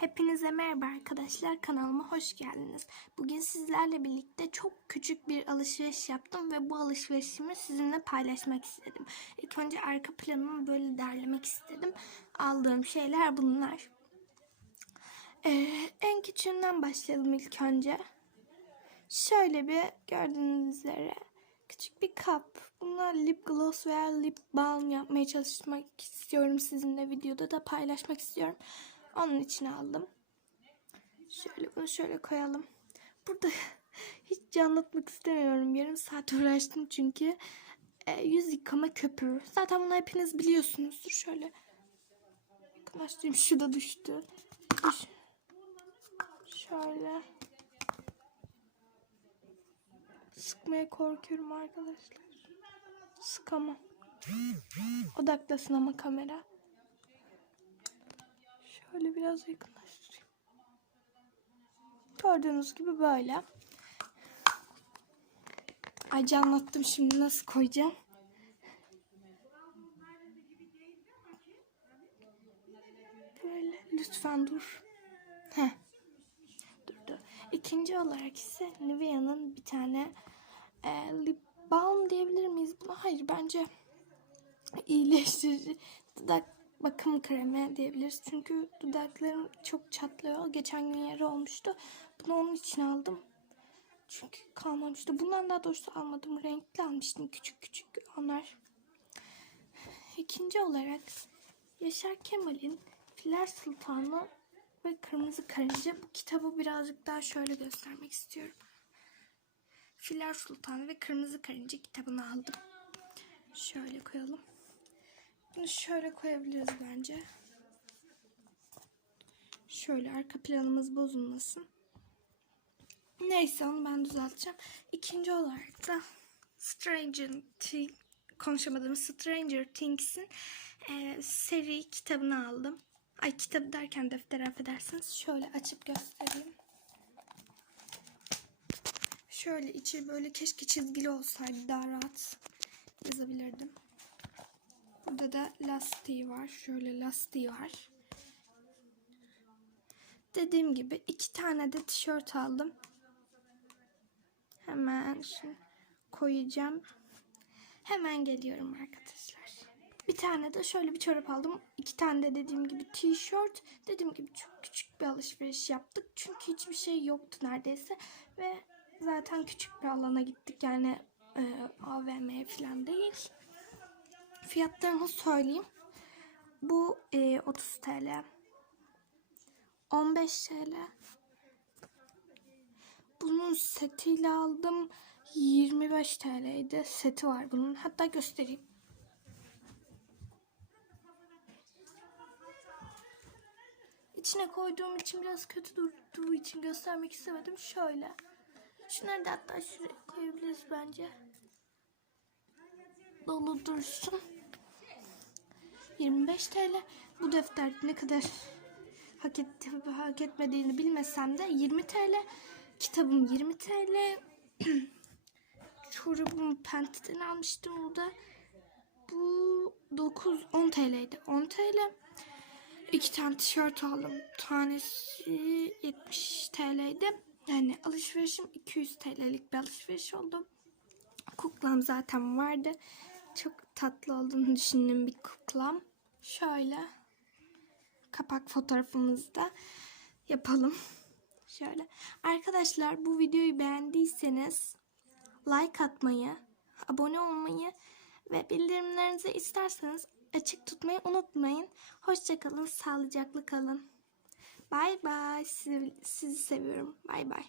Hepinize merhaba arkadaşlar kanalıma hoş geldiniz. Bugün sizlerle birlikte çok küçük bir alışveriş yaptım ve bu alışverişimi sizinle paylaşmak istedim. İlk önce arka planımı böyle derlemek istedim. Aldığım şeyler bunlar. Ee, en küçüğünden başlayalım ilk önce. Şöyle bir gördüğünüz üzere küçük bir kap. Bununla lip gloss veya lip balm yapmaya çalışmak istiyorum sizinle videoda da paylaşmak istiyorum. Onun için aldım. Şöyle bunu şöyle koyalım. Burada hiç anlatmak istemiyorum. Yarım saat uğraştım çünkü. E, yüz yıkama köpüğü. Zaten bunu hepiniz biliyorsunuzdur. Şöyle yakınlaştırayım. Şu da düştü. Düş. Şöyle. Sıkmaya korkuyorum arkadaşlar. Sıkamam. Odaklasın ama kamera. Biraz yakınlaştırayım. Gördüğünüz gibi böyle. Ayca anlattım şimdi nasıl koyacağım. Böyle lütfen dur. Heh. Durdu. İkinci olarak ise Nivea'nın bir tane e, lip balm diyebilir miyiz buna? Hayır bence iyileştirici dudak bakım kremi diyebiliriz. Çünkü dudaklarım çok çatlıyor. Geçen gün yara olmuştu. Bunu onun için aldım. Çünkü kalmamıştı. Bundan daha doğrusu almadım. Renkli almıştım. Küçük küçük onlar. İkinci olarak Yaşar Kemal'in Filer Sultanı ve Kırmızı Karınca. Bu kitabı birazcık daha şöyle göstermek istiyorum. Filer Sultanı ve Kırmızı Karınca kitabını aldım. Şöyle koyalım. Bunu şöyle koyabiliriz bence. Şöyle arka planımız bozulmasın. Neyse onu ben düzelteceğim. İkinci olarak da Stranger Things konuşamadım. Stranger Things'in e, seri kitabını aldım. Ay kitabı derken defter affedersiniz. Şöyle açıp göstereyim. Şöyle içi böyle keşke çizgili olsaydı daha rahat yazabilirdim. Burada da lastiği var. Şöyle lastiği var. Dediğim gibi iki tane de tişört aldım. Hemen şimdi koyacağım. Hemen geliyorum arkadaşlar. Bir tane de şöyle bir çorap aldım. İki tane de dediğim gibi tişört. Dediğim gibi çok küçük bir alışveriş yaptık. Çünkü hiçbir şey yoktu neredeyse. Ve zaten küçük bir alana gittik. Yani e, AVM falan değil. Fiyatlarını söyleyeyim. Bu e, 30 TL. 15 TL. Bunun setiyle aldım. 25 TL'ydi. Seti var bunun. Hatta göstereyim. İçine koyduğum için biraz kötü durduğu için göstermek istemedim. Şöyle. Şunları da hatta şuraya koyabiliriz bence. Dolu dursun. 25 TL. Bu defter ne kadar hak etti hak etmediğini bilmesem de 20 TL. Kitabım 20 TL. Çorabımı Penti'den almıştım burada. Bu 9 10 TL'ydi. 10 TL. İki tane tişört aldım. Tanesi 70 TL'ydi. Yani alışverişim 200 TL'lik bir alışveriş oldu. Kuklam zaten vardı. Çok tatlı olduğunu düşündüğüm bir kuklam. Şöyle kapak fotoğrafımızı da yapalım. Şöyle. Arkadaşlar bu videoyu beğendiyseniz like atmayı, abone olmayı ve bildirimlerinizi isterseniz açık tutmayı unutmayın. Hoşçakalın, sağlıcakla kalın. Bay bay. Sizi, sizi seviyorum. Bay bay.